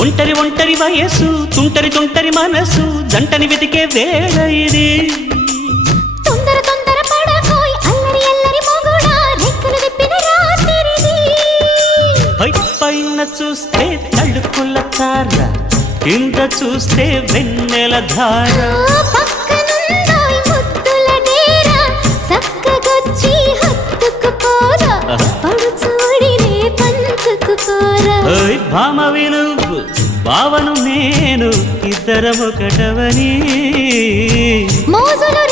ఒంటరి ఒంటరి వయసు తుంటరి తుంటరి మనసు జంటని వెతికే వేళ ఇది తొందర తొందర పడకోయ్ అల్లరి అల్లరి మొగుడా రెక్కలు విప్పిన రాత్రిది పైన చూస్తే తళుకుల తార కింద చూస్తే వెన్నెల ధార పక్కనుందోయ్ ముద్దుల డేరా చక్కగొచ్చి హత్తుకుపోరా పడుచోడినే పంచుకుపోరా భామవి నువ్వు భావను నేను ఇద్దరమొకటవని మోజులు